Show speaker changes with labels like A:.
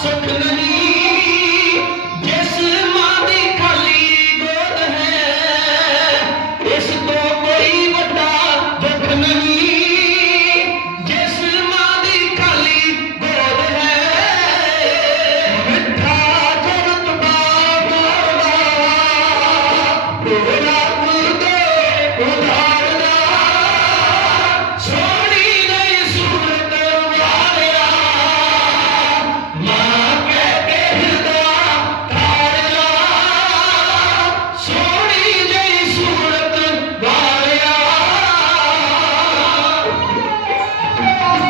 A: So can